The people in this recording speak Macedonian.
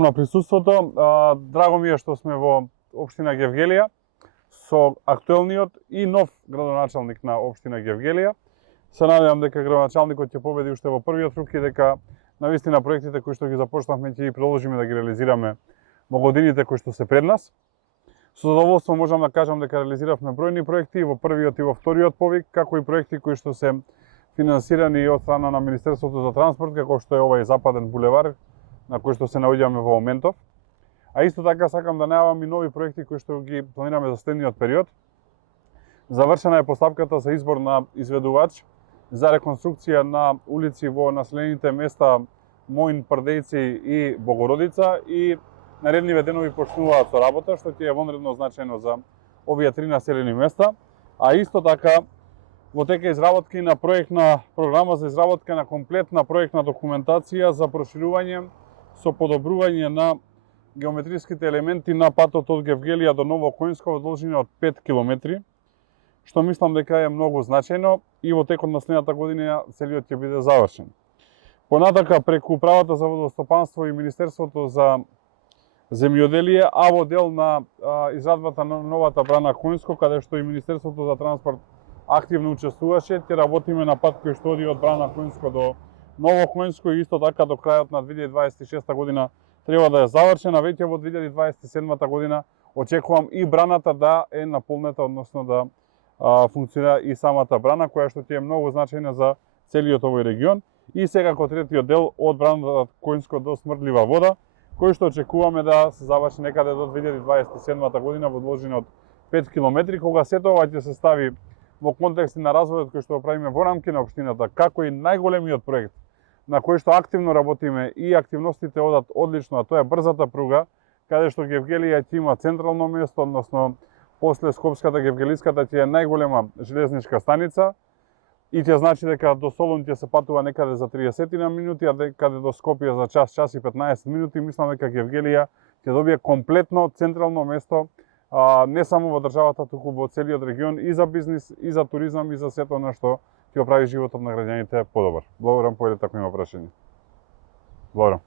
Благодарам на присуството. Драго ми е што сме во општина Гевгелија со актуелниот и нов градоначалник на општина Гевгелија. Се надевам дека градоначалникот ќе победи уште во првиот круг и дека навистина проектите кои што ги започнавме ќе ги продолжиме да ги реализираме во годините кои што се пред нас. Со задоволство можам да кажам дека реализиравме бројни проекти во првиот и во вториот повик, како и проекти кои што се финансирани од страна на Министерството за транспорт, како што е овај Западен булевар, на кој што се наоѓаме во моментов. А исто така сакам да најавам и нови проекти кои што ги планираме за следниот период. Завршена е постапката за избор на изведувач за реконструкција на улици во населените места Моин, Прдејци и Богородица и наредниве денови почнуваат со работа, што ќе е вонредно значајно за овие три населени места. А исто така во тека изработка на проектна програма за изработка на комплетна проектна документација за проширување со подобрување на геометриските елементи на патот од Гевгелија до Ново Којнско во должина од 5 км, што мислам дека е многу значајно и во текот на следната година целиот ќе биде завршен. Понатака преку Управата за водостопанство и Министерството за земјоделие, а во дел на израдбата на новата брана Којнско, каде што и Министерството за транспорт активно учествуваше, ќе работиме на пат кој што оди од брана Којнско до Ново Којнско и исто така до крајот на 2026 година треба да е завршена. Веќе во 2027 година очекувам и браната да е наполнета, односно да функционира и самата брана, која што ќе е многу значајна за целиот овој регион. И секако третиот дел од браната Којнско до Смрдлива вода, кој што очекуваме да се заврши некаде до 2027 година во должина од 5 км, кога сето ова ќе се стави во контекст на развојот кој што го правиме во рамки на општината, како и најголемиот проект на кој што активно работиме и активностите одат одлично, а тоа е брзата пруга, каде што Гевгелија ќе има централно место, односно после Скопската Гевгелиската ќе е најголема железничка станица и ќе значи дека до Солун ќе се патува некаде за 30 на минути, а каде до Скопје за час и 15 минути. Мислам дека Гевгелија ќе добие комплетно централно место не само во државата, туку во целиот регион и за бизнис, и за туризам, и за сето она што ќе го прави животот на граѓаните подобар. Благодарам, појдете ако има прашање. Благодарам.